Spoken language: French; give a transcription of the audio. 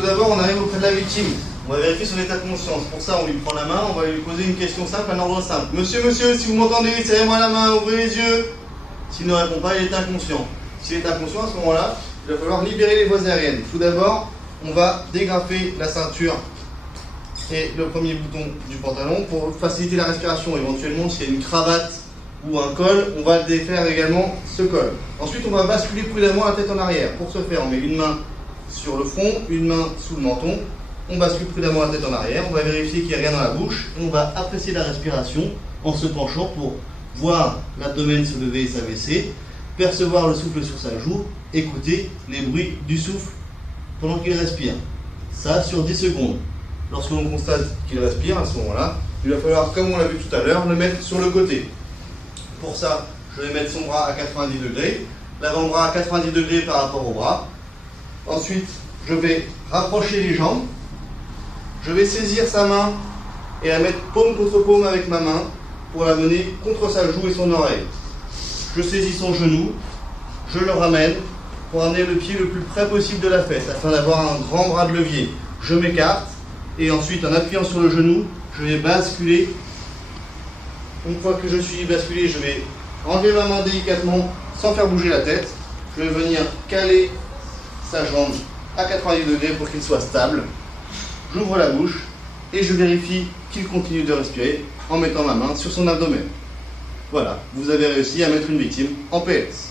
tout d'abord, on arrive auprès de la victime. On va vérifier son état de conscience. Pour ça, on lui prend la main, on va lui poser une question simple, un ordre simple. Monsieur, monsieur, si vous m'entendez, serrez-moi la main, ouvrez les yeux. S'il ne répond pas, il est inconscient. S'il est inconscient, à ce moment-là, il va falloir libérer les voies aériennes. Tout d'abord, on va dégrafer la ceinture et le premier bouton du pantalon pour faciliter la respiration. Éventuellement, s'il y a une cravate ou un col, on va défaire également ce col. Ensuite, on va basculer prudemment la tête en arrière. Pour ce faire, on met une main sur le front, une main sous le menton. On bascule prudemment la tête en arrière. On va vérifier qu'il n'y a rien dans la bouche. Et on va apprécier la respiration en se penchant pour voir l'abdomen se lever et s'abaisser, percevoir le souffle sur sa joue, écouter les bruits du souffle pendant qu'il respire. Ça sur 10 secondes. Lorsque l'on constate qu'il respire, à ce moment-là, il va falloir, comme on l'a vu tout à l'heure, le mettre sur le côté. Pour ça, je vais mettre son bras à 90 degrés, l'avant-bras à 90 degrés par rapport au bras. Ensuite, je vais rapprocher les jambes. Je vais saisir sa main et la mettre paume contre paume avec ma main pour la mener contre sa joue et son oreille. Je saisis son genou, je le ramène pour amener le pied le plus près possible de la fesse afin d'avoir un grand bras de levier. Je m'écarte et ensuite en appuyant sur le genou, je vais basculer. Une fois que je suis basculé, je vais enlever ma main délicatement sans faire bouger la tête. Je vais venir caler sa jambe à 90 degrés pour qu'il soit stable. J'ouvre la bouche et je vérifie qu'il continue de respirer en mettant ma main sur son abdomen. Voilà, vous avez réussi à mettre une victime en PS.